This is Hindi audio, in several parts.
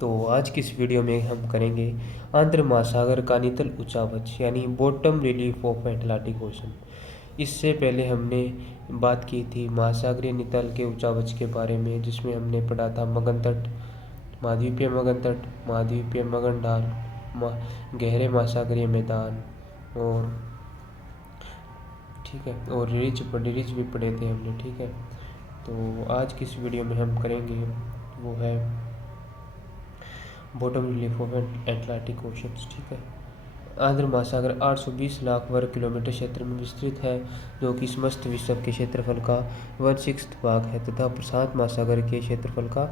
तो आज की इस वीडियो में हम करेंगे आंध्र महासागर का नितल उच्चावच यानी bottom relief of Atlantic ocean. इससे पहले हमने बात की थी महासागरीय नितल के उच्चावच के बारे में, जिसमें हमने पढ़ा था मगन तट, महाद्वीपीय मगन तट, महाद्वीपीय मगन ढाल, गहरे महासागरीय मैदान और ठीक है, और रिज भी पढ़े थे हमने। ठीक है, तो आज की इस वीडियो में हम करेंगे वो है bottom relief of Atlantic ocean. ठीक है, आंध्र महासागर 820 लाख वर्ग किलोमीटर क्षेत्र में विस्तृत है, जो कि समस्त विश्व के क्षेत्रफल का 1/6 भाग है, तथा प्रशांत महासागर के क्षेत्रफल का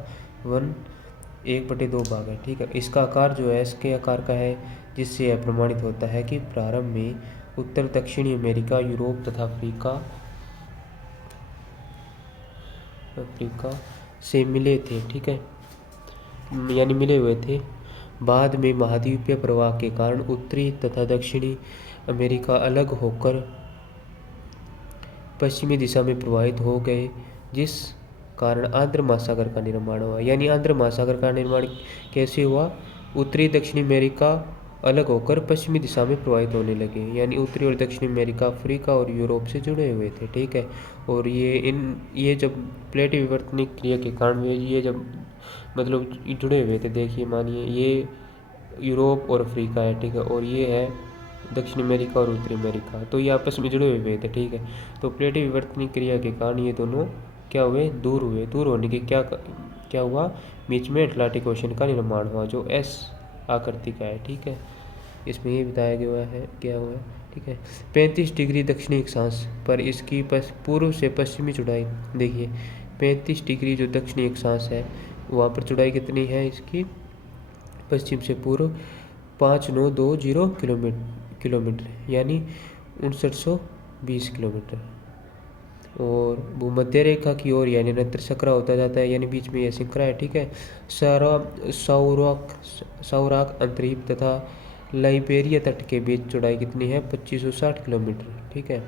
1/2 भाग है। ठीक है, इसका आकार जो है इसके आकार का है, जिससे यह प्रमाणित होता है कि प्रारंभ में उत्तर दक्षिणी अमेरिका, यूरोप तथा अफ्रीका से मिले थे। ठीक है, यानी मिले हुए थे। बाद में महाद्वीपीय प्रवाह के कारण उत्तरी तथा दक्षिणी अमेरिका अलग होकर पश्चिमी दिशा में प्रवाहित हो गए, जिस कारण आंध्र महासागर का निर्माण हुआ। यानी आंध्र महासागर का निर्माण कैसे हुआ? उत्तरी दक्षिणी अमेरिका अलग होकर पश्चिमी दिशा में प्रवाहित होने लगे, यानी उत्तरी और दक्षिणी अमेरिका अफ्रीका और यूरोप से जुड़े हुए थे। ठीक है, और ये जब प्लेट विवर्तनिक क्रिया के कारण ये जब मतलब जुड़े हुए थे, देखिए मानिए ये यूरोप और अफ्रीका है। ठीक है, और ये है दक्षिण अमेरिका और उत्तरी अमेरिका, तो ये आपस में जुड़े हुए थे। ठीक है, तो प्लेट विवर्तनिक क्रिया के कारण ये दोनों क्या हुए? दूर हुए। दूर होने के क्या हुआ? बीच में अटलांटिक ओशन का निर्माण हुआ, जो एस आकृति का है। ठीक है, इसमें ये बताया गया है क्या हुआ है। ठीक है, 35 डिग्री दक्षिणी अक्षांश पर इसकी पूर्व से पश्चिमी चौड़ाई देखिए, 35 डिग्री जो दक्षिणी अक्षांश है वहाँ पर चौड़ाई कितनी है इसकी? पश्चिम से पूर्व 5920 किलोमीटर, यानी 6920 किलोमीटर। और भूमध्य रेखा की ओर यानी नत्र सकरा होता जाता है, यानी बीच में यह संकरा है। ठीक है, सौराक अंतरीप तथा लाइबेरिया तट के बीच चौड़ाई कितनी है? 2560 किलोमीटर। ठीक है,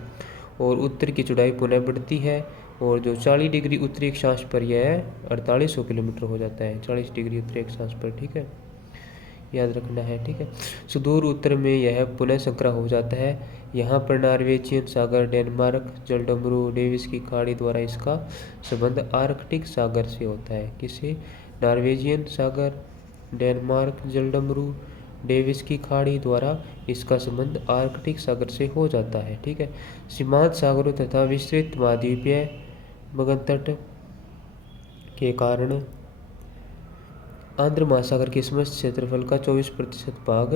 और उत्तर की चौड़ाई पुनः बढ़ती है, और जो 40 डिग्री उत्तरी अक्षांश पर यह 4800 किलोमीटर हो जाता है, 40 डिग्री उत्तरी अक्षांश पर। ठीक है, याद रखना है। ठीक है, सुदूर उत्तर में यह पुनः संकरा हो जाता है। यहाँ पर नॉर्वेजियन सागर, डेनमार्क जलडमरू, डेविस की खाड़ी द्वारा इसका संबंध आर्कटिक सागर से होता है। किसे? नॉर्वेजियन सागर, डेनमार्क जलडमरू, डेविस की खाड़ी द्वारा इसका संबंध आर्कटिक सागर से हो जाता है। ठीक है, सीमांत सागरों तथा विस्तृत महाद्वीपीय मगन तट के कारण आंध्र महासागर के समस्त क्षेत्रफल का 24% भाग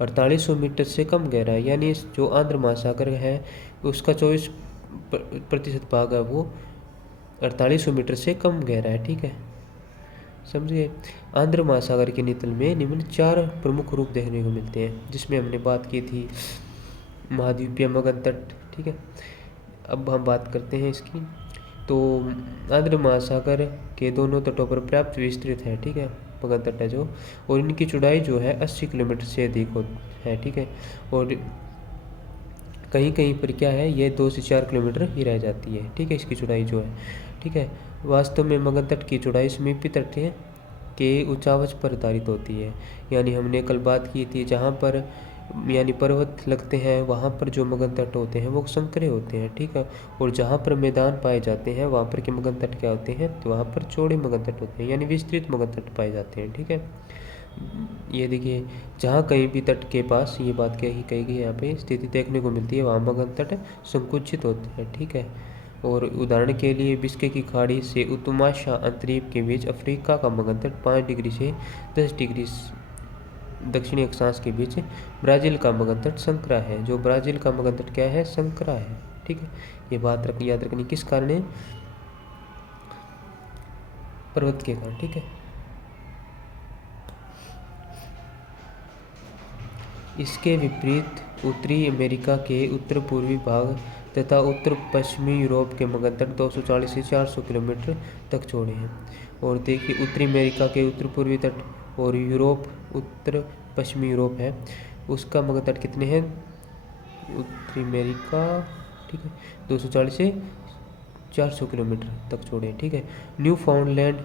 4800 मीटर से कम गहरा है। यानी जो आंध्र महासागर है उसका 24% भाग है वो 4800 मीटर से कम गहरा है। ठीक है, समझिए। आंध्र महासागर के नितल में निम्न 4 प्रमुख रूप देखने को मिलते हैं, जिसमें हमने बात की थी महाद्वीपीय मगन तट। ठीक है, अब हम बात करते हैं इसकी। तो आंध्र महासागर के दोनों तटों पर पर्याप्त विस्तृत है। ठीक है, मगन तट है जो, और इनकी चौड़ाई जो है 80 किलोमीटर से अधिक है। ठीक है, और कहीं कहीं पर क्या है, ये 2 से 4 किलोमीटर ही रह जाती है। ठीक है, इसकी चौड़ाई जो है। ठीक है, वास्तव में मगन तट की चौड़ाई समीपी तट के उच्चावच पर आधारित होती है। यानी हमने कल बात की थी, जहाँ पर यानी पर्वत लगते हैं वहाँ पर जो मगन तट होते हैं वो संकरे होते हैं। ठीक है, और जहाँ पर मैदान पाए जाते हैं वहाँ पर के मगन तट क्या होते हैं? तो वहाँ पर चौड़े मगन तट होते हैं, यानी विस्तृत मगन तट पाए जाते हैं। ठीक है, ये देखिए, जहाँ कहीं भी तट के पास ये बात कही गई यहाँ पे स्थिति देखने को मिलती है, वहाँ मगन तट संकुचित होते हैं। ठीक है, और उदाहरण के लिए बिस्के की खाड़ी से उत्तमाशा अंतरीप के बीच अफ्रीका का मगन तट 5 डिग्री से 10 डिग्री दक्षिणी अक्षांश के बीच ब्राज़ील का मगन तट संकरा है। जो ब्राज़ील का मगन तट क्या है? संकरा है। ठीक है, ये बात याद रखनी, किस कारण है? पर्वत के कारण। ठीक है, इसके विपरीत उत्तरी अमेरिका के उत्तर पूर्वी भाग तथा उत्तर पश्चिमी यूरोप के मगन तट 240 से 400 किलोमीटर तक चौड़े हैं। और देखिए, उत्तरी अमेरिका के उत्तर पूर्वी तट और यूरोप उत्तर पश्चिमी यूरोप है, उसका मगन तट कितने हैं? उत्तरी अमेरिका, ठीक है, 240 से 400 किलोमीटर तक चौड़े हैं। ठीक है, न्यू फाउंडलैंड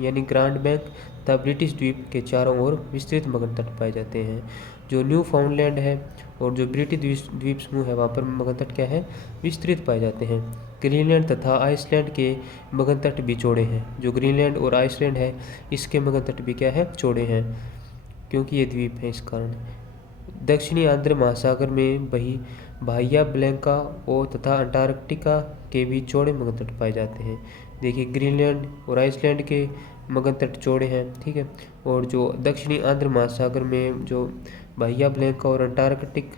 यानी ग्रांड बैंक तथा ब्रिटिश द्वीप के चारों ओर विस्तृत मगन तट पाए जाते हैं। जो न्यू फाउंडलैंड है और जो ब्रिटिश द्वीप समूह है वहाँ पर मगन तट क्या है, विस्तृत पाए जाते हैं। ग्रीनलैंड तथा आइसलैंड के मगन तट भी चौड़े हैं। जो ग्रीनलैंड और आइसलैंड है इसके मगन तट भी क्या है, चौड़े हैं, क्योंकि ये द्वीप है इस कारण। दक्षिणी आंध्र महासागर में बाहिया ब्लैंका और तथा अंटार्कटिका के बीच चौड़े मगन तट पाए जाते हैं। देखिए ग्रीनलैंड और आइसलैंड के मगन तट चौड़े हैं, ठीक है। और जो दक्षिणी आंध्र महासागर में जो बाहिया ब्लैंका और अंटार्कटिक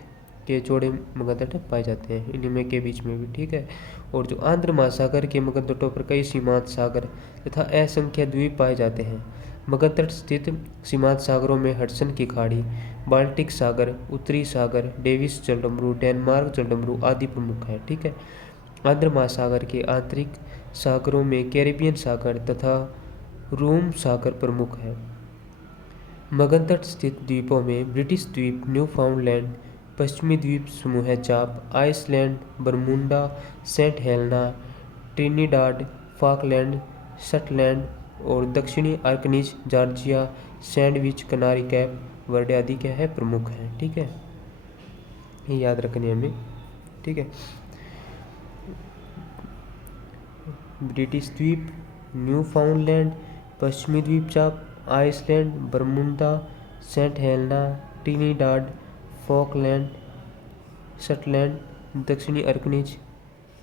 के चौड़े मगन तट पाए जाते हैं, इनमें के बीच में भी, ठीक है। और जो आंध्र महासागर के मगन तटों पर कई सीमांत सागर तथा असंख्य द्वीप पाए जाते हैं। मगन तट स्थित सीमांत सागरों में हडसन की खाड़ी, बाल्टिक सागर, उत्तरी सागर, डेविस जलडमरू, डेनमार्क जलडमरू आदि प्रमुख है, ठीक है। आंध्र महासागर के आंतरिक सागरों में कैरिबियन सागर तथा रोम सागर प्रमुख है। मगन तट स्थित द्वीपों में ब्रिटिश द्वीप, न्यूफाउंडलैंड, पश्चिमी द्वीप समूह चाप, Iceland, Bermuda, Saint Helena, Trinidad, Falkland, Shetland और दक्षिणी Orkneys, Georgia, Sandwich, Canary Cape Verde आदि क्या है, प्रमुख है, ठीक है। ये याद रखने हमें, ठीक है। ब्रिटिश द्वीप, न्यूफाउंडलैंड, पश्चिमी द्वीपचाप, Iceland, Bermuda, Saint Helena, Trinidad, Falkland, Shetland, दक्षिणी Orkneys,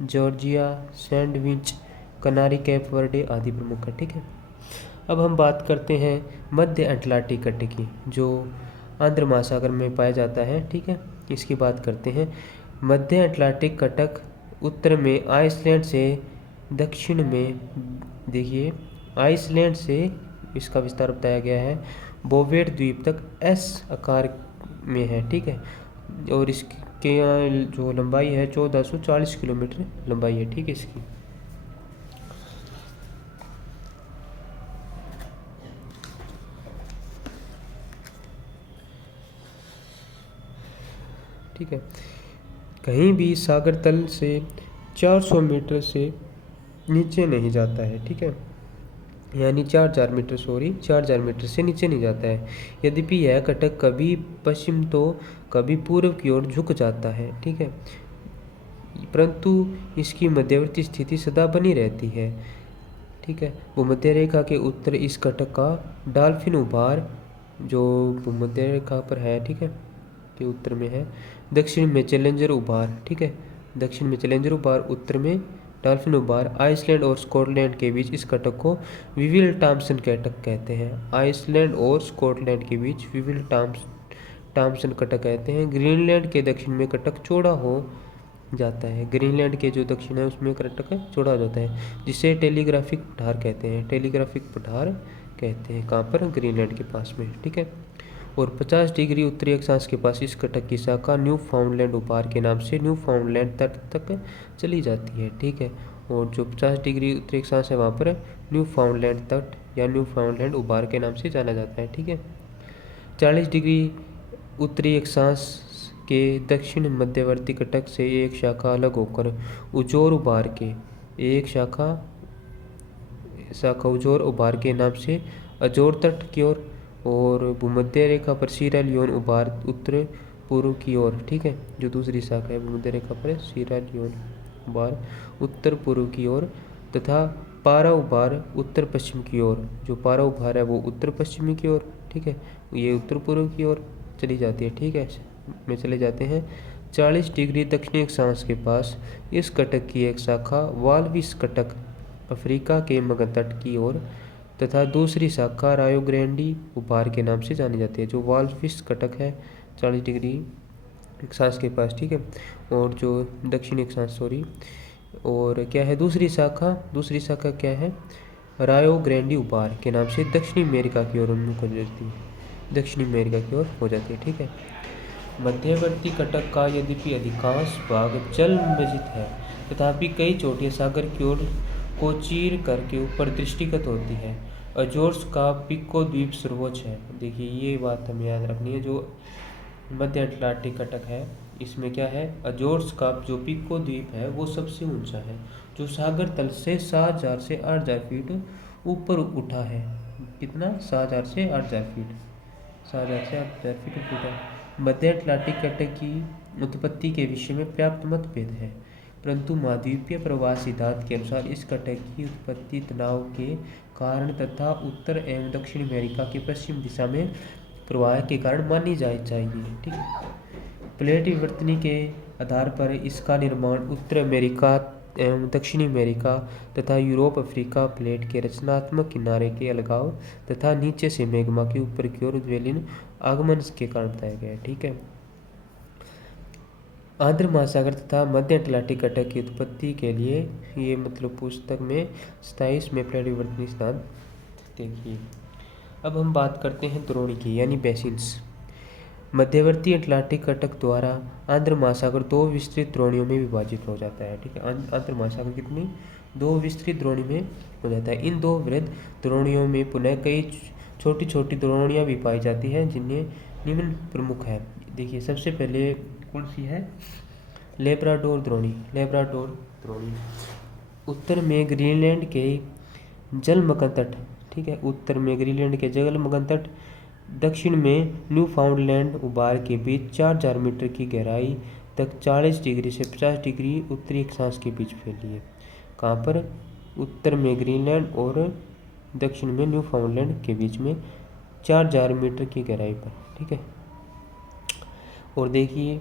Georgia, Sandwich, Canary Cape Verde आदि प्रमुख है, ठीक है। अब हम बात करते हैं मध्य अटलांटिक तट की, जो आंध्र महासागर में पाया जाता है, ठीक है। इसकी बात करते हैं। मध्य अटलांटिक कटक उत्तर में आइसलैंड से, दक्षिण में देखिए आइसलैंड से इसका विस्तार बताया गया है बोवेड द्वीप तक एस आकार में है, ठीक है। और इसके जो लंबाई है 1440 किलोमीटर लंबाई है, ठीक है इसकी। ठीक है। कहीं भी सागर तल से 400 मीटर से नीचे नहीं जाता है, ठीक है। यानी 4000 मीटर से नीचे नहीं जाता है। यद्यपि यह कटक कभी पश्चिम तो कभी पूर्व की ओर झुक जाता है, ठीक है, परंतु इसकी मध्यवर्ती स्थिति सदा बनी रहती है, ठीक है। भूमध्य रेखा के उत्तर इस कटक का डॉल्फिन उभार जो भूमध्य रेखा पर है, ठीक है, के उत्तर में है। दक्षिण में चैलेंजर उभार, ठीक है, दक्षिण में चैलेंजर उभार, उत्तर में डॉल्फिन उभार। आइसलैंड और स्कॉटलैंड के बीच इस कटक को विविल टॉम्सन कटक कहते हैं। आइसलैंड और स्कॉटलैंड के बीच विविल टॉम्सन कटक कहते हैं। ग्रीनलैंड के दक्षिण में कटक चौड़ा हो जाता है। ग्रीनलैंड के जो दक्षिण है उसमें कटक चौड़ा हो जाता है, जिसे टेलीग्राफिक पठार कहते हैं। टेलीग्राफिक पठार कहते हैं कहाँ पर, ग्रीनलैंड के पास में, ठीक है। और 50 डिग्री उत्तरी अक्षांश के पास इस कटक की शाखा न्यू फाउंडलैंड उभार के नाम से न्यू फाउंडलैंड तट तक चली जाती है, ठीक है। और जो 50 डिग्री उत्तरी अक्षांश है वहाँ पर न्यू फाउंडलैंड तट या न्यू फाउंडलैंड उभार के नाम से जाना जाता है, ठीक है। 40 डिग्री उत्तरी अक्षांश के दक्षिण मध्यवर्ती कटक से एक शाखा अलग होकर उजोर उभार के एक शाखा उजोर उभार के नाम से अजोर तट की ओर और भूमध्य रेखा पर सीरा लियोन उभार उत्तर पूर्व की ओर, ठीक है। जो दूसरी शाखा है भूमध्य रेखा पर सीरा लियोन उभार उत्तर पूर्व की ओर तथा पारा उभार उत्तर पश्चिम की ओर। जो पारा उभार है वो उत्तर पश्चिमी की ओर, ठीक है, ये उत्तर पूर्व की ओर चली जाती है, ठीक है, में चले जाते हैं। 40 डिग्री दक्षिणी अक्षांश के पास इस कटक की एक शाखा वाल्विस कटक अफ्रीका के मगध तट की ओर तथा दूसरी शाखा रायो ग्रैंडी उभार के नाम से जानी जाती है। जो वाल्विस कटक है 40 डिग्री अक्षांश के पास, ठीक है, और जो दक्षिणी अक्षांश और क्या है दूसरी शाखा क्या है, रायो ग्रैंडी उभार के नाम से दक्षिणी अमेरिका की ओर उन्मुख हो जाती है, दक्षिणी अमेरिका की ओर हो जाती है, ठीक है। मध्यवर्ती कटक का यद्यपि अधिकांश भाग जल मजित है, तथापि कई चोटियां सागर की ओर को चीर करके ऊपर दृष्टिगत होती है। अजोर्स का पिको द्वीप सर्वोच्च है। देखिए ये बात हमें याद रखनी है, जो मध्य अटलांटिक कटक है इसमें क्या है, अजोर्स का जो पिको द्वीप है वो सबसे ऊंचा है, जो सागर तल से 7000 से 8000 फीट ऊपर उठा है, कितना 7,000 से 8,000 फीट, 7,000 से 8,000 फीट ऊपर है। मध्य अटलांटिक कटक की उत्पत्ति के विषय में पर्याप्त मतभेद है, परंतु महाद्वीपीय प्रवाह सिद्धांत के अनुसार इस कटक की उत्पत्ति तनाव के कारण तथा उत्तर एवं दक्षिण अमेरिका की पश्चिम दिशा में प्रवाह के कारण मानी जानी चाहिए। ठीक है। प्लेट विवर्तनी के आधार पर इसका निर्माण उत्तर अमेरिका एवं दक्षिणी अमेरिका तथा यूरोप अफ्रीका प्लेट के रचनात्मक किनारे के अलगाव तथा नीचे से मैग्मा के ऊपर की ओर ज्वेलिन आगमन के कारण बताया गया है। ठीक है। आंध्र महासागर तथा मध्य अटलांटिक कटक की उत्पत्ति के लिए ये मतलब पुस्तक में 27 में प्लेट विवर्तनी सिद्धांत देखिए। अब हम बात करते हैं द्रोणी की यानी बेसिन्स। मध्यवर्ती अटलांटिक कटक द्वारा आंध्र महासागर दो विस्तृत द्रोणियों में विभाजित हो जाता है। ठीक है। आंध्र महासागर कितनी दो विस्तृत द्रोणी में हो जाता है। इन दो वृहद द्रोणियों में पुनः कई छोटी छोटी द्रोणियां भी पाई जाती हैं, जिनमें निम्न प्रमुख है। देखिए सबसे पहले कौन सी है, लेब्राडोर द्रोणी। लेब्राडोर द्रोणी उत्तर में ग्रीनलैंड के जलमग्न तट, ठीक है, उत्तर में ग्रीनलैंड के जलमग्न तट, दक्षिण में न्यूफाउंडलैंड उबार के बीच 4,000 मीटर की गहराई तक 40 डिग्री से 50 डिग्री उत्तरी अक्षांश के बीच फैली है। कहाँ पर, उत्तर में ग्रीनलैंड और दक्षिण में न्यूफाउंडलैंड के बीच में 4,000 मीटर की गहराई पर। ठीक है। और देखिए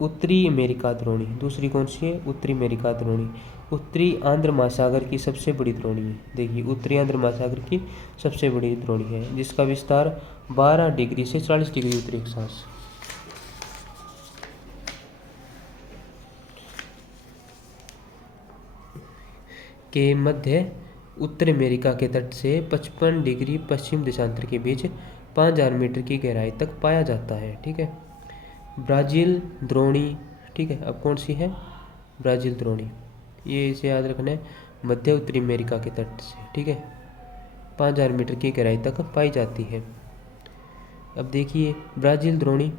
उत्तरी अमेरिका द्रोणी, दूसरी कौन सी है, उत्तरी अमेरिका द्रोणी, उत्तरी आंध्र महासागर की सबसे बड़ी द्रोणी है। देखिए उत्तरी आंध्र महासागर की सबसे बड़ी द्रोणी है, जिसका विस्तार 12 डिग्री से 40 डिग्री उत्तरी अक्षांश के मध्य उत्तर अमेरिका के तट से 55 डिग्री पश्चिम देशांतर के बीच 5,000 मीटर की गहराई तक पाया जाता है। ठीक है। ब्राज़ील द्रोणी, ठीक है, अब कौन सी है, ब्राज़ील द्रोणी, ये इसे याद रखना है, मध्य उत्तरी अमेरिका के तट से, ठीक है, 5,000 मीटर की गहराई तक पाई जाती है। अब देखिए ब्राज़ील द्रोणी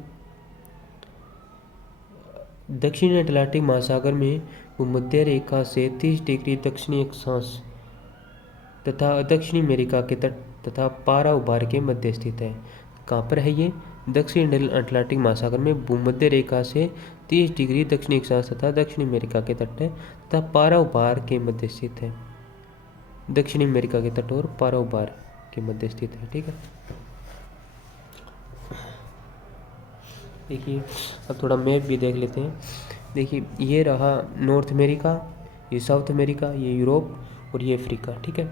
दक्षिणी अटलांटिक महासागर में भूमध्य रेखा से 30 डिग्री दक्षिणी अक्षांश तथा दक्षिणी अमेरिका के तट तथा पारा उभार के मध्य स्थित है। कहाँ पर है ये, दक्षिण अटलांटिक महासागर में भूमध्य रेखा से 30 डिग्री दक्षिणी अक्षांश तथा दक्षिण अमेरिका के तट है तथा पारा उभार के मध्य स्थित है। दक्षिणी अमेरिका के तट और पारा उभार के मध्य स्थित है। ठीक है। देखिए अब थोड़ा मैप भी देख लेते हैं। देखिए ये रहा नॉर्थ अमेरिका, ये साउथ अमेरिका, ये यूरोप और ये अफ्रीका। ठीक है।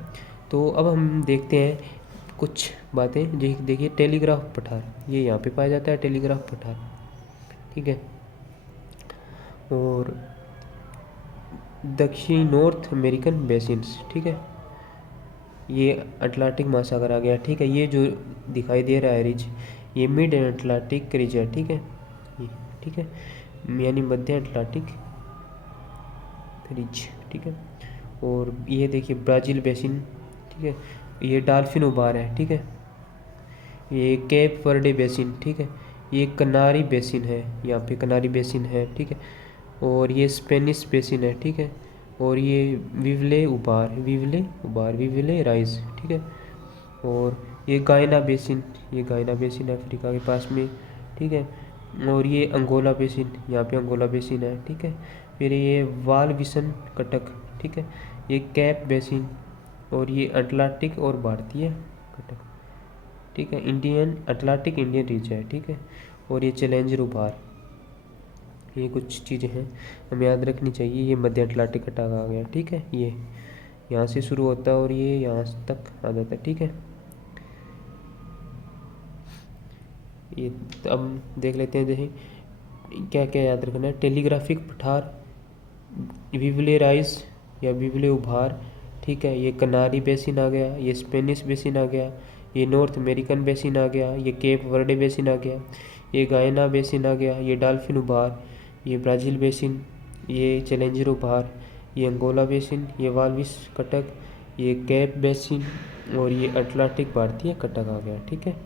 तो अब हम देखते हैं कुछ बातें। देखिए टेलीग्राफ पठार, ये यहाँ पे पाया जाता है टेलीग्राफ पठार। ठीक है। और दक्षिणी नॉर्थ अमेरिकन बेसिन्स, ठीक है, ये अटलांटिक महासागर आ गया। ठीक है। ये जो दिखाई दे रहा है रिज, ये मिड अटलांटिक रिज है। ठीक है, ये ठीक है, यानी मध्य अटलांटिक रिज। ठीक है। और ये देखिए ब्राज़ील बेसिन, ठीक है, ये डॉल्फिन उभार है। ठीक है। ये केप वर्डे बेसिन, ठीक है, ये कनारी बेसिन है, यहाँ पे कनारी बेसिन है। ठीक है। और ये स्पेनिश बेसिन है। ठीक है। और ये विवले उभार, विवले राइज। ठीक है। और ये गायना बेसिन, ये गायना बेसिन है अफ्रीका के पास में। ठीक है। और ये अंगोला बेसिन, यहाँ पे अंगोला बेसिन है। ठीक है। फिर ये वालविसन कटक, ठीक है, ये कैप बेसिन, और ये अटलांटिक और भारतीय कटक। ठीक है। इंडियन अटलांटिक इंडियन रीच है। ठीक है। और ये चैलेंजर उभार, ये कुछ चीज़ें हैं हमें याद रखनी चाहिए। ये मध्य अटलांटिक कटक आ गया। ठीक है। ये यहाँ से शुरू होता है और ये यहाँ तक आ जाता है। ठीक है। ये अब देख लेते हैं जैसे क्या क्या याद रखना है। टेलीग्राफिक पठार, विवले राइज या विवले उभार। ठीक है। ये कनारी बेसिन आ गया, ये स्पेनिश बेसिन आ गया, ये नॉर्थ अमेरिकन बेसिन आ गया, ये केप वर्डे बेसिन आ गया, ये गायना बेसिन आ गया, ये डॉल्फिन उभार, ये ब्राज़ील बेसिन, ये चैलेंजर उभार, ये अंगोला बेसिन, ये वालविस कटक, ये कैप बेसिन और ये अटलांटिक भारतीय कटक आ गया। ठीक है।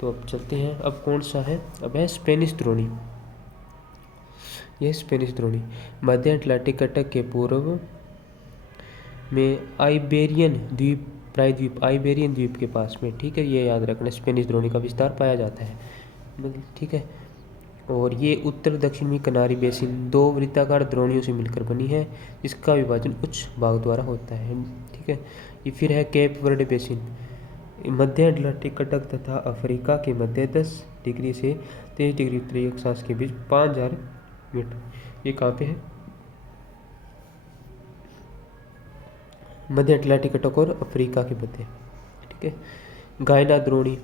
तो अब चलते हैं, अब कौन सा है, अब है स्पेनिश द्रोणी। यह स्पेनिश द्रोणी मध्य अटलांटिक कटक के पूर्व में आइबेरियन द्वीप प्रायद्वीप आइबेरियन द्वीप के पास में, ठीक है, ये याद रखना। स्पेनिश द्रोणी का विस्तार पाया जाता है, ठीक है। और ये उत्तर दक्षिणी किनारी बेसिन 2 वृत्ताकार द्रोणियों से मिलकर बनी है, इसका विभाजन उच्च भाग द्वारा होता है, ठीक है। ये फिर है केप वर्डे बेसिन, मध्य अटलांटिक कटक तथा अफ्रीका के मध्य 10 डिग्री से 23 डिग्री उत्तरी अक्षांश के बीच 5000 मीटर। ये कहाँ पे है? मध्य अटलांटिक कटक और अफ्रीका के मध्य, ठीक है। गायना द्रोणी,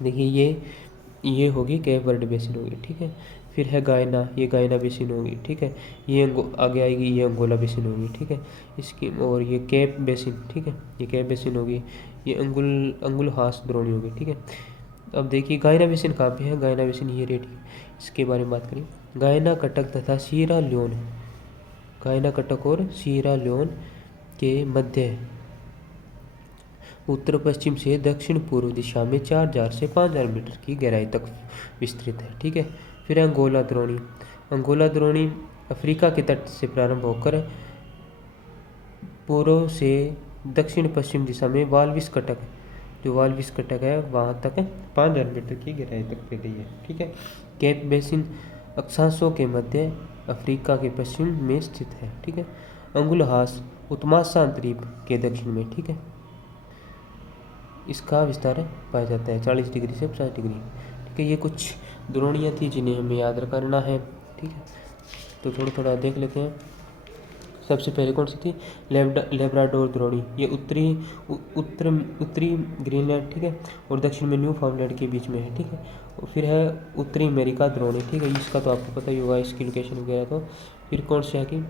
देखिए ये होगी केप वर्डे बेसिन होगी, ठीक है। फिर है गायना, ये गायना बेसिन होगी, ठीक है। ये आगे आएगी, ये अंगोला बेसिन होगी, ठीक है। इसकी और ये केप बेसिन, ठीक है, ये केप बेसिन होगी। ये अंगुलहास द्रोणी होगी, ठीक है। अब देखिए गायना बेसिन कहाँ पे है? गायना बेसिन ये रेडी, इसके बारे में बात करें। गायना कटक तथा सीरा लियोन, गायना कटक और सीरा लियोन के मध्य उत्तर पश्चिम से दक्षिण पूर्व दिशा में 4000 से 5000 मीटर की गहराई तक विस्तृत है, ठीक है। फिर अंगोला द्रोणी, अंगोला द्रोणी अफ्रीका के तट से प्रारंभ होकर पूर्व से दक्षिण पश्चिम दिशा में वाल्विस कटक, जो वाल्विस कटक है वहाँ तक 5000 मीटर की गहराई तक फैली है, ठीक है। केप बेसिन अक्षांशों के मध्य अफ्रीका के पश्चिम में स्थित है, ठीक है। अंगुलहास उत्तमाशांत द्वीप के दक्षिण में, ठीक है, इसका विस्तार पाया जाता है 40 डिग्री से 50 डिग्री, ठीक है। ये कुछ द्रोणियाँ थी जिन्हें हमें याद करना है, ठीक है। तो थोड़ा थोड़ा देख लेते हैं। सबसे पहले कौन सी थी? लेब्राडोर द्रोणी, ये उत्तरी ग्रीनलैंड, ठीक है, और दक्षिण में न्यू फाउंडलैंड के बीच में है, ठीक है। और फिर है उत्तरी अमेरिका द्रोणी, ठीक है, इसका तो आपको पता ही होगा, इसकी लोकेशन वगैरह। तो फिर कौन सी आगे,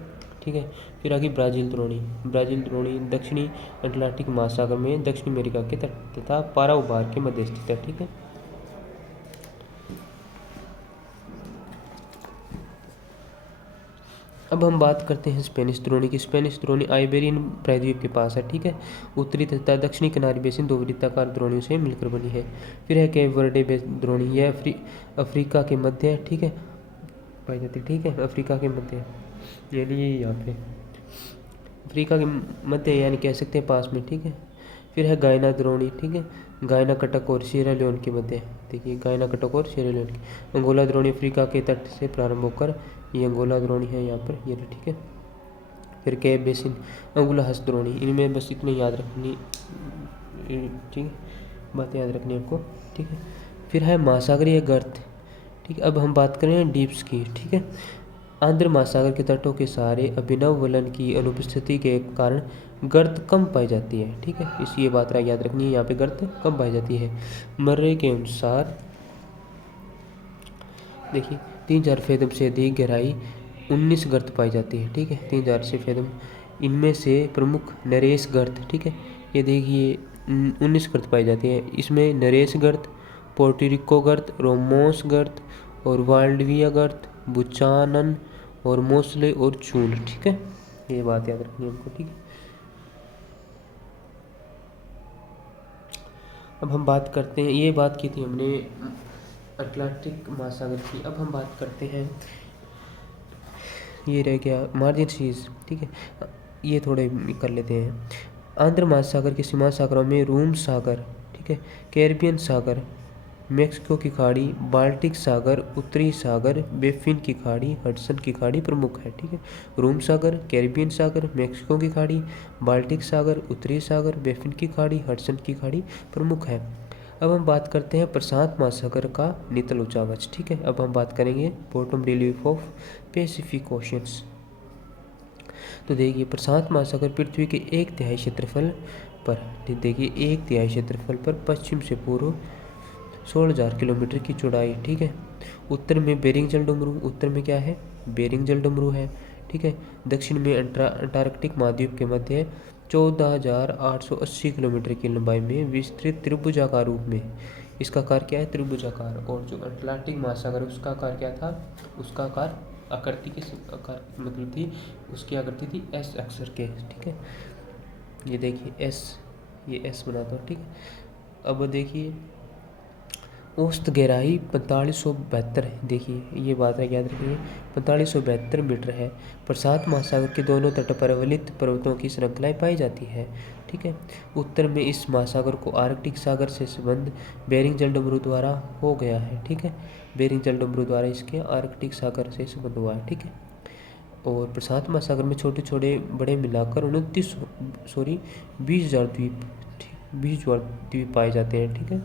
ठीक है। फिर आगे ब्राज़ील द्रोणी, ब्राज़ील द्रोणी दक्षिणी अटलांटिक महासागर में दक्षिण अमेरिका के तट तथा पाराउबार के मध्य स्थित है, ठीक है। अब हम बात करते हैं स्पेनिश द्रोणी की। स्पेनिश द्रोणी आइबेरियन प्रायद्वीप के पास है, ठीक है। उत्तरी तथा दक्षिणी किनारी बेसिन 2 वृत्ताकार द्रोणियों से मिलकर बनी है। फिर है केप वर्डे द्रोणी, यह अफ्रीका के मध्य है, ठीक है, पाई जाती है, ठीक है, अफ्रीका के मध्य, यानी यहाँ पे अफ्रीका के मध्य यानी कह सकते हैं पास में, ठीक है। फिर है गायना द्रोणी, ठीक है, गायना कटक और सीरा लियोन के मध्य, देखिए गायना कटक और सीरा लियोन की। अंगोला द्रोणी अफ्रीका के तट से प्रारंभ होकर ये अंगोला द्रोणी है यहाँ पर, ये ठीक है। फिर केप बेसिन अंगुलहास द्रोणी, इनमें बस इतने याद रखनी, ठीक है, बातें याद रखनी आपको, ठीक है। फिर है महासागरीय गर्त, ठीक है। अब हम बात करें डीप्स की, ठीक है। आंध्र महासागर के तटों के सहारे अभिनव वलन की अनुपस्थिति के कारण गर्त कम पाई जाती है, ठीक है, इस ये बात याद रखनी है, यहाँ पे गर्त कम पाई जाती है। मर्रे के अनुसार देखिए 3000 फेदम से अधिक गहराई 19 गर्त पाई जाती है, ठीक है, 3000 से फेदम। इनमें से प्रमुख नरेश गर्त, ठीक है, ये देखिए 19 गर्त पाई जाती है। इसमें नरेश गर्त, पोर्टोरिको गर्त, रोमोस गर्त और वाल्डविया गर्त, बुचानन और मोसले और चूल, ठीक है, ये बात याद रखनी है हमको, ठीक है। अब हम बात करते हैं, ये बात की थी हमने अटलांटिक महासागर की। अब हम बात करते हैं, ये रह गया मार्जिन सीज, ठीक है, ये थोड़े कर लेते हैं। आंध्र महासागर के सीमा सागरों में रूम सागर, ठीक है, कैरिबियन सागर, मेक्सिको की खाड़ी, बाल्टिक सागर, उत्तरी सागर, बेफिन की खाड़ी, हडसन की खाड़ी प्रमुख है, ठीक है। रूम सागर, कैरिबियन सागर, मेक्सिको की खाड़ी, बाल्टिक सागर, उत्तरी सागर, बेफिन की खाड़ी, हडसन की खाड़ी प्रमुख है। अब हम बात करते हैं प्रशांत महासागर का नितल उच्चावच, ठीक है। अब हम बात करेंगे bottom relief of Pacific oceans. तो देखिए प्रशांत महासागर पृथ्वी के 1/3 क्षेत्रफल पर, देखिए 1/3 क्षेत्रफल पर पश्चिम से पूर्व 16,000 किलोमीटर की चौड़ाई, ठीक है। उत्तर में बेरिंग जलडमरू, उत्तर में क्या है? बेरिंग जलडमरू है, ठीक है। दक्षिण में अंटार्कटिक महाद्वीप के मध्य 14,880 किलोमीटर की लंबाई में विस्तृत त्रिभुजाकार रूप में, इसका आकार क्या है? त्रिभुजाकार। और जो अटलांटिक महासागर उसका आकार क्या था? उसका आकार आकृति के आकार मतलब थी, उसकी आकृति थी एस अक्षर के, ठीक है। ये देखिए एस, ये एस बनाता हूँ, ठीक है। अब देखिए औसत गहराई 4572 है। देखिए ये बात है, याद रखिए 4572 मीटर है। प्रशांत महासागर के दोनों तट पर अवलित पर्वतों की श्रृंखलाएं पाई जाती है। ठीक है। उत्तर में इस महासागर को आर्कटिक सागर से संबंध बेरिंग जलडमरू द्वारा हो गया है। ठीक है, बेरिंग जलडमरू द्वारा इसके आर्कटिक सागर से संबंध हुआ है। ठीक है। और प्रशांत महासागर में छोटे छोटे बड़े मिलाकर 20,000 द्वीप पाए जाते हैं। ठीक है।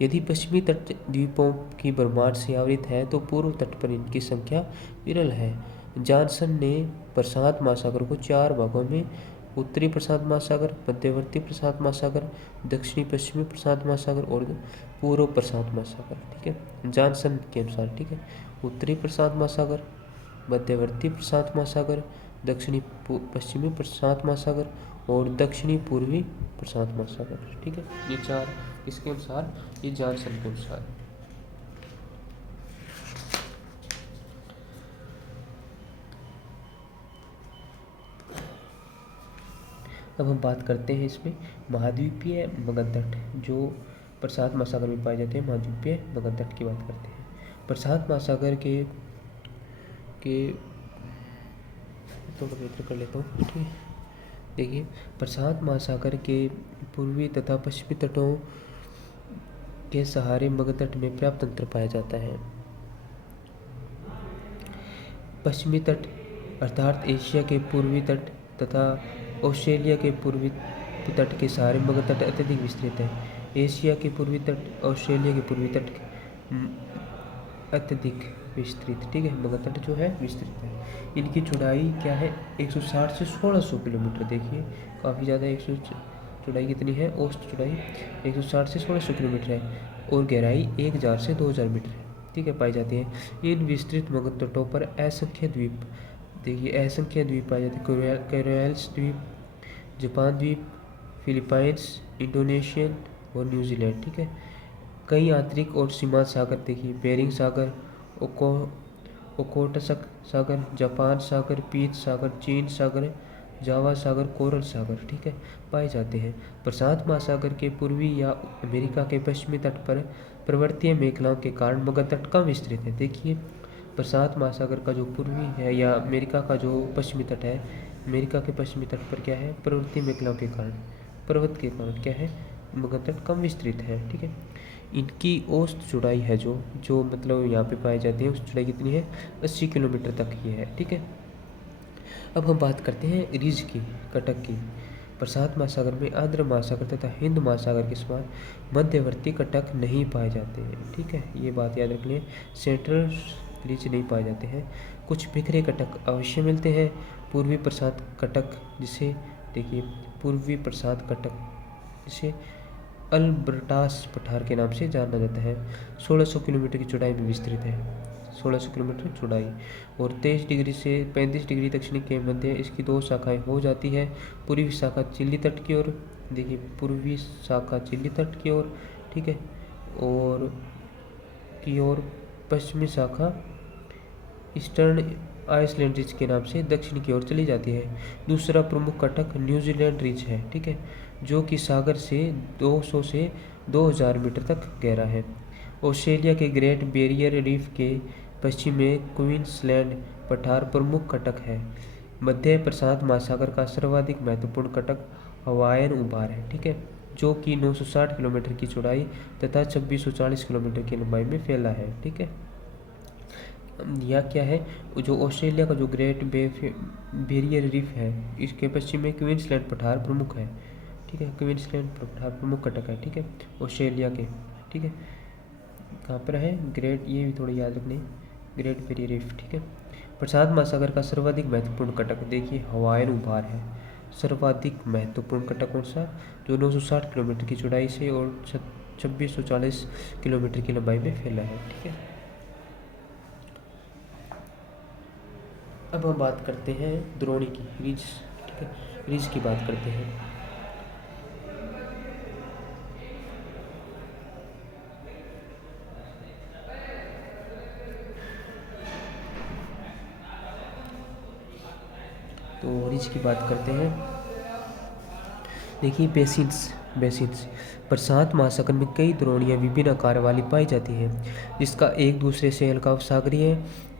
यदि पश्चिमी तट द्वीपों की भरमार से आवृत है तो पूर्व तट पर इनकी संख्या विरल है। जॉनसन ने प्रशांत महासागर को 4 भागों में उत्तरी प्रशांत महासागर, मध्यवर्ती प्रशांत महासागर, दक्षिणी पश्चिमी प्रशांत महासागर और पूर्व प्रशांत महासागर। ठीक है, जॉनसन के अनुसार। ठीक है, उत्तरी प्रशांत महासागर, मध्यवर्ती प्रशांत महासागर, दक्षिणी पश्चिमी प्रशांत महासागर और दक्षिणी पूर्वी प्रशांत महासागर। ठीक है, ये 4 इसके अनुसार, ये जॉनसन के अनुसार। अब हम बात करते हैं इसमें महाद्वीपीय मगध तट, जो प्रशांत महासागर में पाए जाते हैं। महाद्वीपीय मगध तट की बात करते हैं। प्रशांत महासागर के थोड़ा बेहतर कर लेता हूँ। ठीक है, देखिए प्रशांत महासागर के पूर्वी तथा पश्चिमी तटों के सहारे मगध तट में पर्याप्त अंतर पाया जाता है। पश्चिमी तट अर्थात एशिया के पूर्वी तट तथा ऑस्ट्रेलिया के पूर्वी तट के सहारे मगध तट अत्यधिक विस्तृत है। एशिया के पूर्वी तट, ऑस्ट्रेलिया के पूर्वी तट अत्यधिक विस्तृत। ठीक है, मगध तट जो है विस्तृत है। इनकी चौड़ाई क्या है, 160 से 1600 किलोमीटर। देखिए काफ़ी ज़्यादा, चौड़ाई कितनी है, औसत चौड़ाई 160 से 1600 किलोमीटर है और गहराई 1000 से 2000 मीटर है। ठीक है, पाई जाती है। इन विस्तृत मगध तटों पर असंख्य द्वीप, देखिए असंख्य द्वीप पाए जाते हैं। कैरोल्स द्वीप, जापान द्वीप, फिलीपाइंस, इंडोनेशियन और न्यूजीलैंड। ठीक है, कई आंतरिक और सीमांत सागर, देखिए बेरिंग सागर, ओखोटस्क सागर, जापान सागर, पीत सागर, चीन सागर, जावा सागर, कोरल सागर। ठीक है, पाए जाते हैं। प्रशांत महासागर के पूर्वी या अमेरिका के पश्चिमी तट पर पर्वतीय मेखलाओं के कारण मगध तट कम विस्तृत है। देखिए प्रशांत महासागर का जो पूर्वी है या अमेरिका का जो पश्चिमी तट है, अमेरिका के पश्चिमी तट पर क्या है, पर्वतीय मेखलाओं के कारण, पर्वत के कारण क्या है, मगध तट कम विस्तृत है। ठीक है, इनकी औसत चौड़ाई है जो मतलब यहाँ पे पाई जाती है, उस चौड़ाई कितनी है, 80 किलोमीटर तक की है। ठीक है, अब हम बात करते हैं रिज की, कटक की। प्रशांत महासागर में आंध्र महासागर तथा हिंद महासागर के समान मध्यवर्ती कटक नहीं पाए जाते हैं। ठीक है, ये बात याद रख लें, सेंट्रल रिज नहीं पाए जाते हैं। कुछ बिखरे कटक अवश्य मिलते हैं। पूर्वी प्रशांत कटक, जिसे देखिए पूर्वी प्रशांत कटक, जिसे अल्बर्टास पठार के नाम से जाना जाता है, 1600 किलोमीटर की चौड़ाई में विस्तृत है। 1600 किलोमीटर चौड़ाई और 23 डिग्री से 35 डिग्री दक्षिण के मध्य इसकी 2 शाखाएं हो जाती है। पूर्वी शाखा चिली तट की ओर, देखिए पूर्वी शाखा चिली तट की ओर, ठीक है, और पश्चिमी शाखा ईस्टर्न आइसलैंड रिज के नाम से दक्षिण की ओर चली जाती है। दूसरा प्रमुख कटक न्यूजीलैंड रिज है। ठीक है, जो कि सागर से 200 से 2000 मीटर तक गहरा है। ऑस्ट्रेलिया के ग्रेट बैरियर रीफ के पश्चिम में क्वींसलैंड पठार प्रमुख कटक है। मध्य प्रशांत महासागर का सर्वाधिक महत्वपूर्ण कटक हवाईयन उभार है। ठीक है, जो कि 960 किलोमीटर की चौड़ाई तथा 2640 किलोमीटर की लंबाई में फैला है। ठीक है, यह क्या है, जो ऑस्ट्रेलिया का जो ग्रेट बैरियर रीफ है, इसके पश्चिम में क्वींसलैंड पठार प्रमुख है। ठीक है, क्वींसलैंड पठार प्रमुख कटक है। ठीक है, ऑस्ट्रेलिया के। ठीक है, कहाँ पर है, ग्रेट, ये भी थोड़ा याद रखने, ग्रेट बैरियर रीफ। ठीक है, प्रशांत महासागर का सर्वाधिक महत्वपूर्ण कटक, देखिए हवाईयन उभार है। सर्वाधिक महत्वपूर्ण कटक कौन सा, जो 960 किलोमीटर की चौड़ाई से और 2640 किलोमीटर की लंबाई में फैला है। ठीक है, अब हम बात करते हैं द्रोणी की, रिज। ठीक है, रिज की बात करते हैं। तो रिज की बात करते हैं। देखिए बेसिन्स बेसिन्स प्रशांत महासागर में कई द्रोणियाँ विभिन्न आकार वाली पाई जाती हैं, जिसका एक दूसरे से अलगाव सागरीय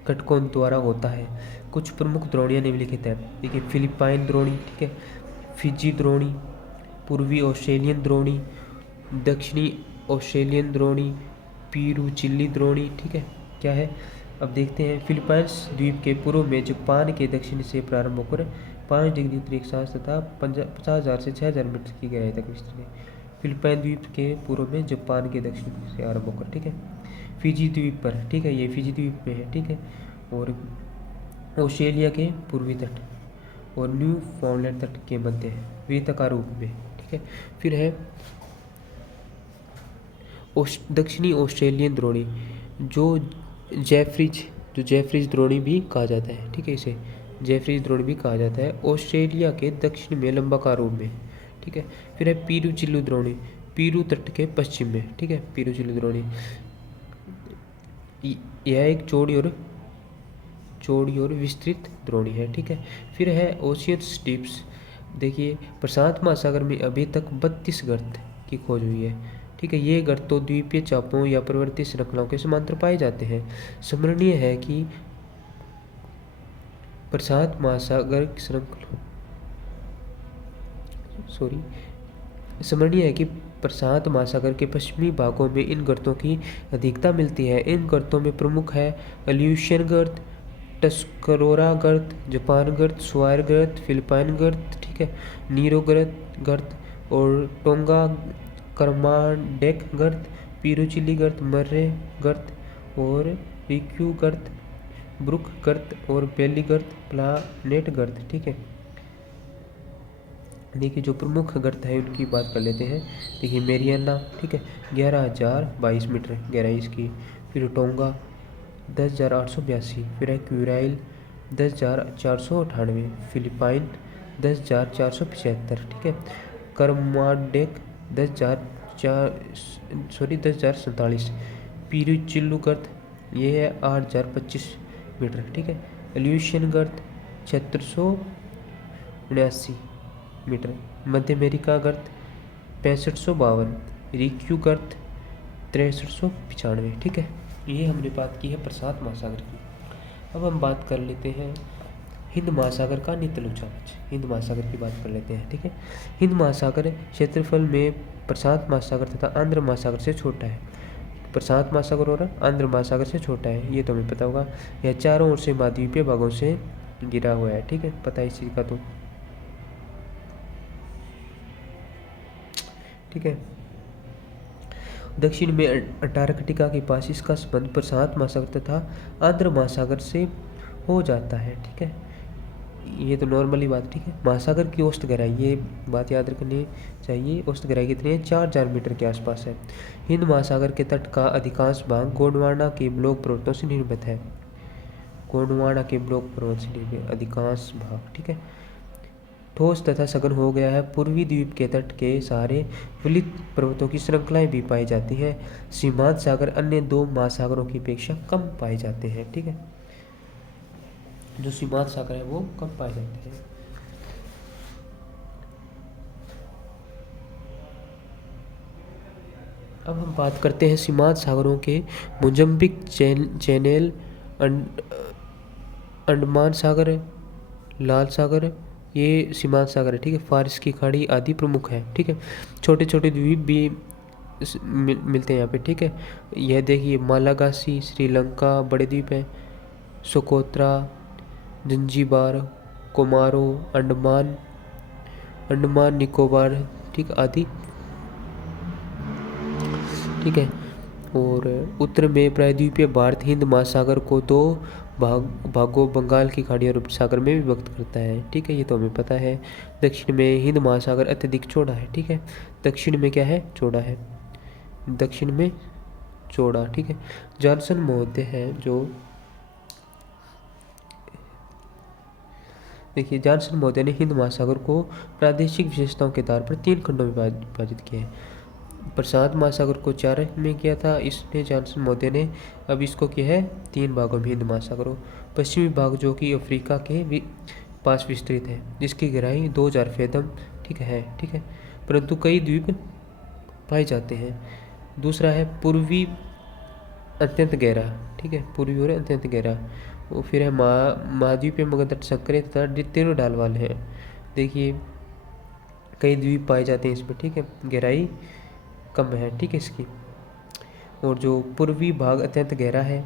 घटकों द्वारा होता है। कुछ प्रमुख द्रोणियाँ निम्नलिखित हैं। देखिए फिलिपाइन द्रोणी, ठीक है, फिजी द्रोणी, पूर्वी ऑस्ट्रेलियन द्रोणी, दक्षिणी ऑस्ट्रेलियन द्रोणी, पीरू चिल्ली द्रोणी, ठीक है। क्या है, अब देखते हैं। फिलीपाइंस द्वीप के पूर्व में जापान के दक्षिण से प्रारंभ होकर 5 डिग्री उत्तरी अक्षांश तथा 50,000 से 6,000 मीटर की गहराई तक विस्तृत है। फिलीपाइन द्वीप के पूर्व में जापान के दक्षिण से आरंभ होकर, ठीक है। फिजी द्वीप पर, ठीक है, ये फिजी द्वीप पे है, ठीक है। और ऑस्ट्रेलिया के पूर्वी तट और न्यू फाउंडलैंड तट के मध्य है, वृत्ताकार रूप में, ठीक है। फिर है दक्षिणी ऑस्ट्रेलियन द्रोणी, जो जेफरीज द्रोणी भी कहा जाता है, ठीक है। इसे जेफरीज द्रोणी भी कहा जाता है, ऑस्ट्रेलिया के दक्षिण में लंबाकार रूप में, ठीक है। फिर है पीरू चिल्लू द्रोणी, पीरू तट के पश्चिम में, ठीक है। पीरू चिल्लू द्रोणी यह एक चौड़ी और विस्तृत द्रोणी है, ठीक है। फिर है ओशियन स्टीप्स। देखिए प्रशांत महासागर में अभी तक 32 गर्त की खोज हुई है, ठीक है। ये गर्त तो द्वीपीय चापों या पर्वतीय श्रृंखलाओं के समांतर पाए जाते हैं। स्मरणीय है कि प्रशांत महासागर श्रृंखला स्मरणीय है कि प्रशांत महासागर के पश्चिमी भागों में इन गर्तों की अधिकता मिलती है। इन गर्तों में प्रमुख है अल्यूशियन गर्त, टस्करोरा गर्त, जापान गर्त, स्वायर गर्त, फिलिपाइन गर्त, ठीक है, नीरो गर्त और टोंगा करमाडेक गर्त, पीरुचिली गर्त, मर्रे गर्त और रिक्यू गर्त, ब्रुक गर्त और बेली गर्त, प्लानेट गर्त, ठीक है। देखिए जो प्रमुख गर्त है उनकी बात कर लेते हैं। देखिए मेरियाना, ठीक है, 11,022 मीटर गहराई इसकी। फिर टोंगा 10,882, फिर है क्यूराइल 10,498, फिलिपाइन 10,475, ठीक है। करमाडेक 10,047, पीरुचिल्लू गर्त ये है 8,025 मीटर, ठीक है। एल्यूशियन गर्त 7679 मीटर, मध्य अमेरिका गर्त 6552, रिक्यू गर्त 6395, ठीक है। ये हमने बात की है प्रशांत महासागर की। अब हम बात कर लेते हैं हिंद महासागर का नित्य उच्चावच। हिंद महासागर की बात कर लेते हैं, ठीक है। हिंद महासागर क्षेत्रफल में प्रशांत महासागर तथा आंध्र महासागर से छोटा है। प्रशांत महासागर और आंध्र महासागर से छोटा है, ये तो हमें पता होगा। यह चारों ओर से महाद्वीपीय भागों से घिरा हुआ है, ठीक है, पता है इस चीज़ का तो, ठीक है। दक्षिण में अंटार्कटिका के पास इसका संबंध प्रशांत महासागर तथा आंध्र महासागर से हो जाता है, ठीक है। ये तो नॉर्मली बात, ठीक है। महासागर की औसत गहराई, ये बात याद रखनी चाहिए, औसत गहराई कितनी है, 4,000 मीटर के आसपास है। हिंद महासागर के तट का अधिकांश भाग गोंडवाना के ब्लॉक पर्वतों से निर्मित है। गोंडवाना के ब्लॉक पर्वत से निर्मित अधिकांश भाग, ठीक है, ठोस तथा सघन हो गया है। पूर्वी द्वीप के तट के सहारे विलित पर्वतों की श्रृंखलाएं भी पाई जाती हैं। सीमांत सागर अन्य 2 महासागरों की अपेक्षा कम पाए जाते हैं, ठीक है। जो सीमांत सागर है वो कम पाए जाते हैं। अब हम बात करते हैं सीमांत सागरों के। मोजम्बिक चैनल, अंडमान सागर, लाल सागर, ये सीमांत सागर है, ठीक है। फारस की खाड़ी आदि प्रमुख है, ठीक है। छोटे छोटे द्वीप भी मिलते हैं यहाँ पे, ठीक है। यह देखिए मालागासी श्रीलंका बड़े द्वीप हैं, सोकोत्रा, जंजीबार, कोमारो, अंडमान निकोबार, ठीक आदि, ठीक है। और उत्तर में प्रायद्वीपीय भारत हिंद महासागर को 2 भागों बंगाल की खाड़ी और सागर में विभक्त करता है, ठीक है, ये तो हमें पता है। दक्षिण में हिंद महासागर अत्यधिक चौड़ा है, ठीक है। दक्षिण में क्या है, चौड़ा है, दक्षिण में चौड़ा, ठीक है। जॉनसन महोदय है जो, देखिए जॉनसन महोदय ने हिंद महासागर को प्रादेशिक विशेषताओं के आधार पर 3 खंडों में विभाजित किया है। प्रशांत महासागर को 4 में किया था इसने जॉनसन महोदय ने, अब इसको किया है 3 भागों में हिंद महासागर। पश्चिमी भाग जो कि अफ्रीका के पास विस्तृत है, जिसकी गहराई 2,000 फीट, ठीक है, ठीक है। परंतु कई द्वीप पाए जाते हैं। दूसरा है पूर्वी अत्यंत गहरा, ठीक है, पूर्वी और अत्यंत गहरा। वो फिर है महाद्वीपीय मगध संकरे तथा तीव्र ढाल वाले हैं। देखिए कई द्वीप पाए जाते हैं इसमें, ठीक है, गहराई कम है, ठीक है इसकी। और जो पूर्वी भाग अत्यंत गहरा है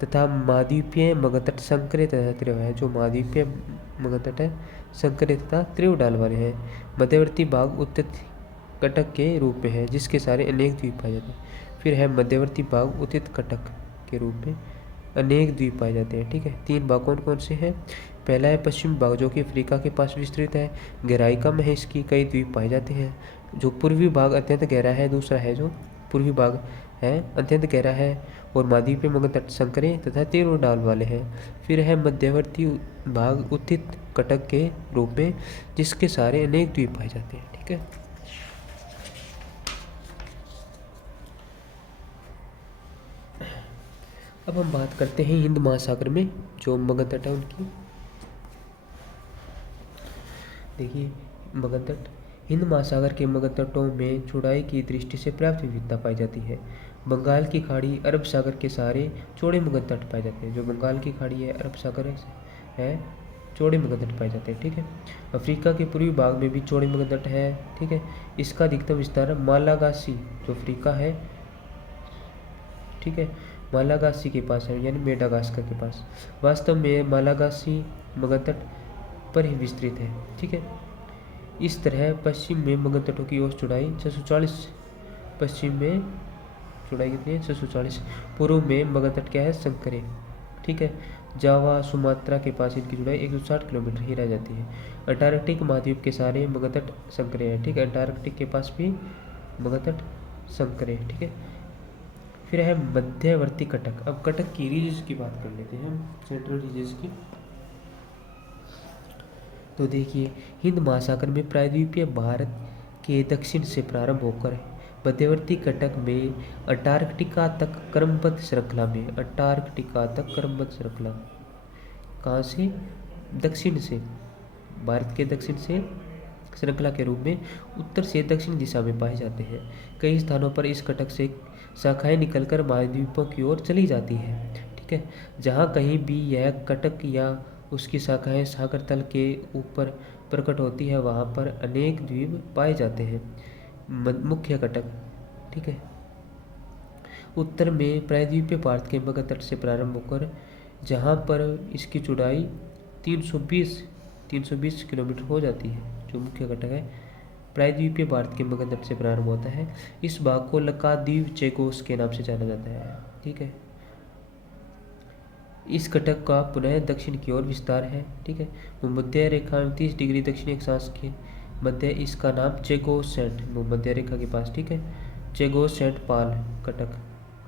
तथा महाद्वीपीय मगध संकरे तथा तीव्र है। जो महाद्वीपीय मगध है संकरे तथा तीव्र ढाल वाले हैं। मध्यवर्ती भाग उत्तरी कटक के रूप में है जिसके सारे अनेक द्वीप पाए जाते हैं। फिर है मध्यवर्ती भाग उतित कटक के रूप में अनेक द्वीप पाए जाते हैं, ठीक है। 3 भाग कौन कौन से हैं? पहला है पश्चिमी भाग जो कि अफ्रीका के पास विस्तृत है, गहराई कम है इसकी, कई द्वीप पाए जाते हैं। जो पूर्वी भाग अत्यंत गहरा है, दूसरा है जो पूर्वी भाग है अत्यंत गहरा है और महाद्वीपीय मगध तट संकरे तथा तीव्र ढाल वाले हैं। फिर है मध्यवर्ती भाग उत्थित कटक के रूप में जिसके सारे अनेक द्वीप पाए जाते हैं, ठीक है। अब हम बात करते हैं हिंद महासागर में जो मगध तट है उनकी। देखिए मगध तट, हिंद महासागर के मगध तटों में चौड़ाई की दृष्टि से पर्याप्त विविधता पाई जाती है। बंगाल की खाड़ी, अरब सागर के सारे चौड़े मगध तट पाए जाते हैं। जो बंगाल की खाड़ी है, अरब सागर है, चौड़े मगध तट पाए जाते हैं, ठीक है। अफ्रीका के पूर्वी भाग में भी चौड़े मगध तट है, ठीक है। इसका अधिकतम विस्तार मालागासी जो अफ्रीका है, ठीक है, मालागासी के पास है, यानी मेडागास्कर के पास। वास्तव में मालागासी मगध तट पर ही विस्तृत है, ठीक है। इस तरह पश्चिम में मगध तटों की औसत चौड़ाई 640, पश्चिम में चौड़ाई कितनी है? 640। पूर्व में मगध तट क्या है? संकरे, ठीक है। जावा सुमात्रा के पास इनकी चौड़ाई 160 किलोमीटर ही रह जाती है। अंटार्कटिक महाद्वीप के सारे मगध तट संकरे हैं, ठीक है। अंटार्कटिक के पास भी मगध तट संकरे, ठीक है। फिर है मध्यवर्ती कटक। अब कटक की रीजस की बात कर लेते हैं हम, सेंट्रल रीजस की। तो देखिए हिंद महासागर में प्रायद्वीपीय भारत के दक्षिण से प्रारंभ होकर मध्यवर्ती कटक में अंटार्कटिका तक क्रमबद्ध श्रृंखला में, अंटार्कटिका तक क्रमबद्ध श्रृंखला, कहाँ से? दक्षिण से, भारत के दक्षिण से श्रृंखला के रूप में उत्तर से दक्षिण दिशा में पाए जाते हैं। कई स्थानों पर इस कटक से शाखाएं निकलकर महाद्वीपों की ओर चली जाती हैं, ठीक है। जहाँ कहीं भी यह कटक या उसकी शाखाएं सागर तल के ऊपर प्रकट होती है वहाँ पर अनेक द्वीप पाए जाते हैं। मुख्य कटक, ठीक है। उत्तर में प्रायद्वीपीय भारत के मगध तट से प्रारंभ होकर जहाँ पर इसकी चौड़ाई 320 किलोमीटर हो जाती है, जो मुख्य कटक है, प्रायद्वीपीय भारत के मगध तट से प्रारंभ होता है। इस भाग को लक्षद्वीप चेगोस के नाम से जाना जाता है, ठीक है। इस कटक का पुनः दक्षिण की ओर विस्तार है, ठीक है। मध्य रेखा में 30 डिग्री दक्षिणी अक्षांश के मध्य इसका नाम चेगोस सेंट, मध्य रेखा के पास, ठीक है, चेगोस सेंट पाल कटक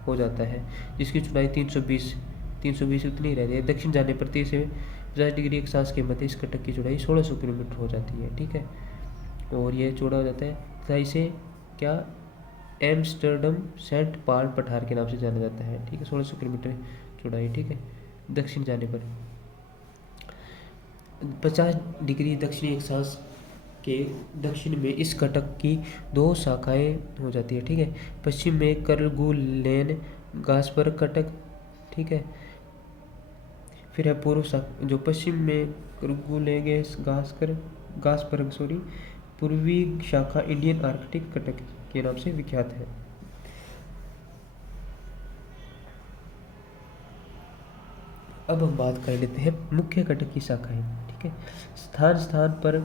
हो जाता है, जिसकी चौड़ाई 320 उतनी रहती है। दक्षिण जाने पर 30 से 50 डिग्री अक्षांश के मध्य इस कटक की चौड़ाई 1600 किलोमीटर हो जाती है, ठीक है। और ये चौड़ा हो जाता है तथा इसे क्या एम्स्टर्डम सेंट पाल पठार के नाम से जाना जाता है, ठीक है। 1600 किलोमीटर चौड़ाई, ठीक है। दक्षिण जाने पर 50 डिग्री दक्षिणी अक्षांश के दक्षिण में इस कटक की 2 शाखाएं हो जाती है, ठीक है। पश्चिम में करगुलेन गासपर कटक, ठीक है। फिर है पूर्व शाखा जो पश्चिम में करगुलेगेस गासपर पूर्वी शाखा इंडियन आर्कटिक कटक के नाम से विख्यात है। अब हम बात कर लेते हैं मुख्य कटक की शाखाएं, ठीक है। स्थान स्थान पर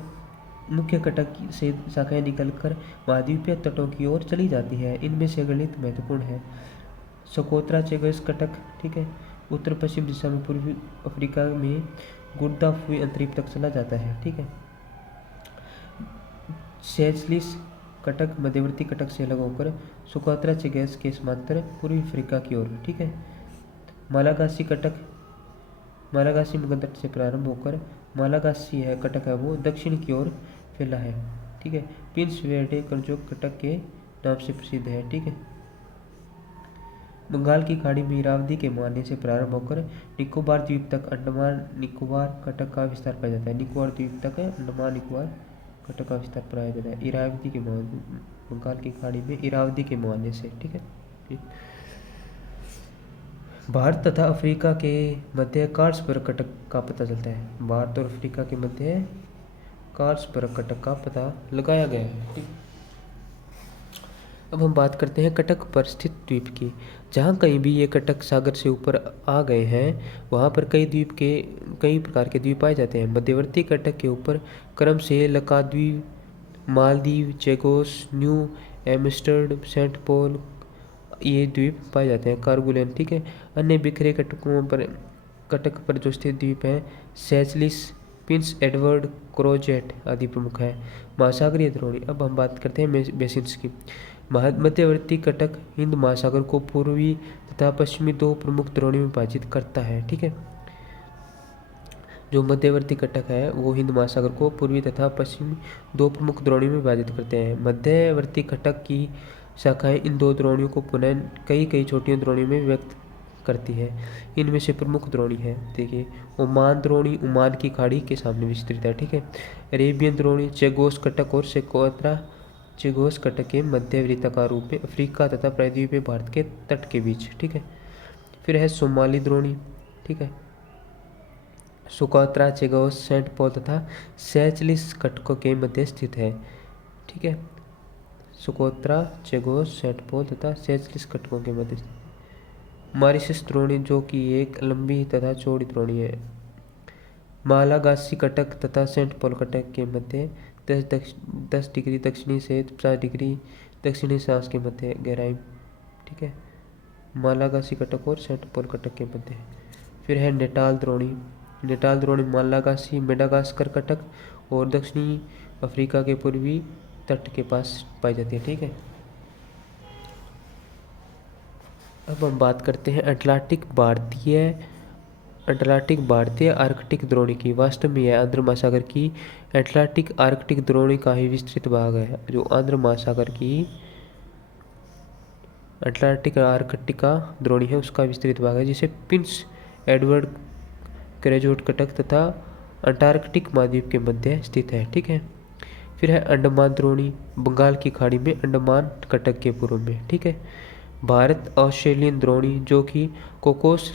मुख्य कटक से शाखाएं निकलकर महाद्वीपीय तटों की ओर चली जाती है। इनमें से गणित महत्वपूर्ण है। सोकोत्रा चेगोस कटक, ठीक है, उत्तर पश्चिम दिशा में पूर्वी अफ्रीका में गुर्दाफुई अंतरिक्ष तक चला जाता है, ठीक है। सेचलिस कटक मध्यवर्ती कटक से अलग होकर सोकोत्रा चेगोस के समांतर पूर्वी अफ्रीका की ओर, ठीक है। मालागासी कटक मालागासी मगध तट से प्रारंभ होकर मालागासी है कटक है वो दक्षिण की ओर फैला है, ठीक है। प्रिंस वेर्डे करजोक कटक के नाम से प्रसिद्ध है, ठीक है। बंगाल की खाड़ी में इरावदी के मुहाने से प्रारंभ होकर निकोबार द्वीप तक अंडमान निकोबार कटक का विस्तार पाया जाता है। निकोबार द्वीप तक है अंडमान निकोबार कटक का विस्तार पाया जाता है इरावदी के मुहाने, बंगाल की खाड़ी में इरावदी के मुहाने से। ठीक है। भारत तथा अफ्रीका के मध्य कार्स पर कटक का पता चलता है। भारत और अफ्रीका के मध्य कार्स पर कटक का पता लगाया गया है। ठीक। अब हम बात करते हैं कटक पर स्थित द्वीप की। जहाँ कहीं भी ये कटक सागर से ऊपर आ गए हैं वहाँ पर कई प्रकार के द्वीप पाए जाते हैं। मध्यवर्ती कटक के ऊपर क्रम से Lakshadweep, Maldives, Chagos, New Amsterdam, Saint Paul ये द्वीप पाए जाते हैं। कारगुलेन। ठीक है। अन्य बिखरे कटक पर जो स्थित द्वीप हैं सेचलिस, प्रिंस एडवर्ड, क्रोजेट आदि प्रमुख है। महासागरीय द्रोणी। अब हम बात करते हैं बेसिन्स की। मध्यवर्ती कटक हिंद महासागर को पूर्वी तथा पश्चिमी दो प्रमुख द्रोणी में विभाजित करता है। ठीक है। जो मध्यवर्ती कटक है वो हिंद महासागर को पूर्वी तथा पश्चिमी दो प्रमुख द्रोणी में विभाजित करते हैं। मध्यवर्ती कटक की शाखाएं इन दो द्रोणियों को पुनः कई छोटी द्रोणियों में व्यक्त करती है। इनमें से प्रमुख द्रोणी है देखिए ओमान द्रोणी ओमान की खाड़ी के सामने विस्तृत है। ठीक है। अरेबियन द्रोणी चेगोस कटक और सेकोत्रा चेगोस कटक के मध्य वृत्ताकार रूप में अफ्रीका तथा प्रायद्वीपीय भारत के तट के बीच। ठीक है। फिर है सोमाली द्रोणी। ठीक है। सुकोत्रा चेगोस सेंट पॉल तथा सेचलिस कटकों के मध्य स्थित है। ठीक है। सुकोत्रा चेगोस सेंट पॉल तथा सेचलिस कटकों के मध्य स्थित है। मॉरिशस द्रोणी जो कि एक लंबी तथा चौड़ी द्रोणी है। मालागासी कटक तथा सेंट पॉल कटक के मध्य 10 डिग्री दक्षिणी से 50 डिग्री दक्षिणी अक्षांश के मध्य गहराई। ठीक है। मालागासी कटक और सेंट पॉल कटक के मध्य। फिर है नेटाल द्रोणी। नेटाल द्रोणी मालागासी मेडागास्कर कटक और दक्षिणी अफ्रीका के पूर्वी तट के पास पाई जाती है। ठीक है। अब हम बात करते हैं अटलांटिक भारतीय आर्कटिक द्रोणी की। वास्तव में यह आंध्र महासागर की अटलांटिक आर्कटिक द्रोणी का ही विस्तृत भाग है। जो आंध्र महासागर की अटलांटिक आर्कटिका द्रोणी है उसका विस्तृत भाग है जिसे प्रिंस एडवर्ड क्रेजोट कटक तथा अंटार्कटिक महाद्वीप के मध्य स्थित है। ठीक है। फिर है अंडमान द्रोणी बंगाल की खाड़ी में अंडमान कटक के पूर्व में। ठीक है। भारत ऑस्ट्रेलियन द्रोणी जो कि कोकोस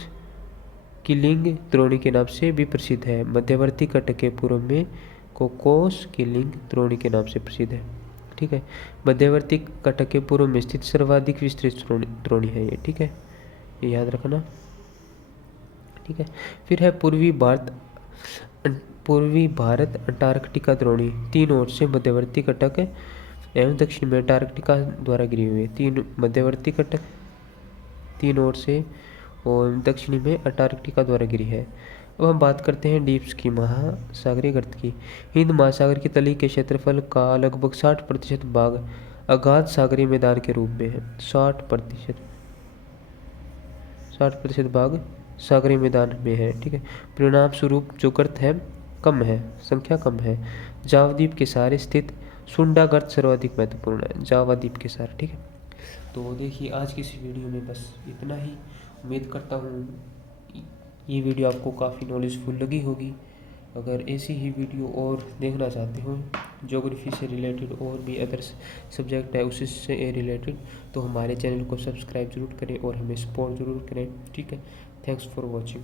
किलिंग द्रोणी के नाम से भी प्रसिद्ध है। मध्यवर्ती कटक के पूर्व में कोकोस किलिंग द्रोणी के नाम से प्रसिद्ध है। ठीक है। मध्यवर्ती कटक के पूर्व में स्थित सर्वाधिक विस्तृत द्रोणी है ये। ठीक है। ये याद रखना। ठीक है। फिर है पूर्वी भारत अंटार्कटिका द्रोणी। तीन ओर से मध्यवर्ती कटक एवं दक्षिण में अंटार्कटिका द्वारा घिरी हुई है। तीन मध्यवर्ती कटक तीन ओर से और दक्षिणी में अंटार्कटिका द्वारा घिरी है। अब हम बात करते हैं डीप्स की महासागरीय गर्त की। हिंद महासागर की तली के क्षेत्रफल का लगभग 60% भाग अगाध सागरीय मैदान के रूप में है। 60% भाग सागरीय मैदान में है। ठीक है। परिणाम स्वरूप जो गर्त है कम है, संख्या कम है। जावा द्वीप के सहारे स्थित सुंडा गर्त सर्वाधिक महत्वपूर्ण है। जावा द्वीप के सहारे। ठीक है। तो देखिए आज की इस वीडियो में बस इतना ही। उम्मीद करता हूँ ये वीडियो आपको काफ़ी नॉलेजफुल लगी होगी। अगर ऐसी ही वीडियो और देखना चाहते हो ज्योग्राफी से रिलेटेड और भी अदर सब्जेक्ट है उससे रिलेटेड तो हमारे चैनल को सब्सक्राइब जरूर करें और हमें सपोर्ट ज़रूर करें। ठीक है। Thanks for watching.